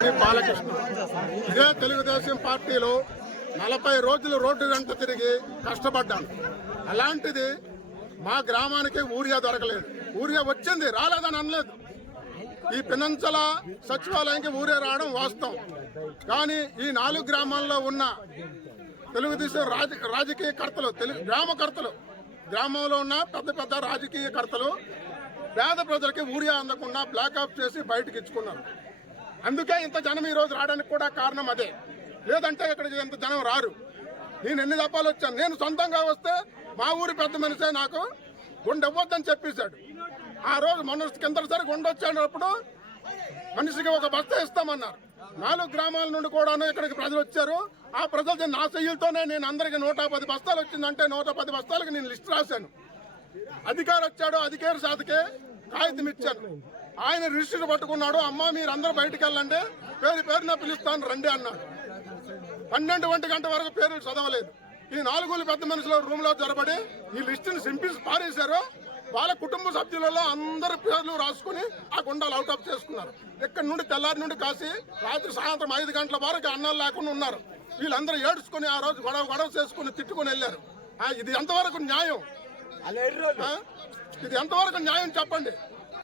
బాలకృష్ణ ఇదే తెలుగుదేశం పార్టీలో 40 రోజులు రోడ్డు వెంట తిరిగి కష్టపడ్డాను. అలాంటిది మా గ్రామానికి ఊరియా దొరకలేదు. ఊరియా వచ్చింది, రాలేదని అనలేదు. ఈ పినంచల సచివాలయానికి ఊరియా రావడం వాస్తవం. కానీ ఈ 4 గ్రామాల్లో ఉన్న తెలుగుదేశం రాజకీయ కర్తలు, గ్రామకర్తలు, గ్రామంలో ఉన్న పెద్ద పెద్ద రాజకీయ కర్తలు పేద ప్రజలకి ఊరియా అందకుండా బ్లాక్అప్ చేసి బయటకు ఇచ్చుకున్నారు. అందుకే ఇంత జనం ఈ రోజు రావడానికి కూడా కారణం అదే. లేదంటే ఇక్కడికి ఇంత జనం రారు. నేను ఎన్ని దప్పాలు వచ్చాను. నేను సొంతంగా వస్తే మా ఊరి పెద్ద మనిషే నాకు గుండె ఇవ్వద్దని చెప్పేశాడు. ఆ రోజు మొన్న కిందసారి గుండె వచ్చేటప్పుడు మనిషికి ఒక బస్తా ఇస్తామన్నారు. 4 గ్రామాల నుండి కూడాను ఇక్కడికి ప్రజలు వచ్చారు. ఆ ప్రజలు నా చెయ్యిలతోనే నేను అందరికి 110 బస్తాలు వచ్చిందంటే 110 బస్తాలకి నేను లిస్ట్ రాశాను. అధికారి వచ్చాడు, అధికారి శాతకే కాగితం ఇచ్చాను. ఆయన రిజిస్టర్ పట్టుకున్నాడు. అమ్మ మీరందరూ బయటకు వెళ్ళండి, పేరున పిలుస్తాను రండి అన్నాడు. 12 గంట వరకు పేరు చదవలేదు. ఈ 4 పెద్ద మనుషులు రూమ్ లో జరబడి ఈ లిస్టుని సింపించి పారేశారు. వాళ్ళ కుటుంబ సభ్యులలో అందరి పేర్లు రాసుకుని ఆ గుండాలు అవుట్ చేసుకున్నారు. ఇక్కడ నుండి తెల్లారి నుండి కాసి రాత్రి సాయంత్రం 5 గంటల వరకు అన్నాలు లేకుండా ఉన్నారు. వీళ్ళందరూ ఏడ్చుకుని ఆ రోజు గొడవ చేసుకుని తిట్టుకుని వెళ్ళారు. ఇది ఎంతవరకు న్యాయం? ఇది ఎంతవరకు న్యాయం చెప్పండి.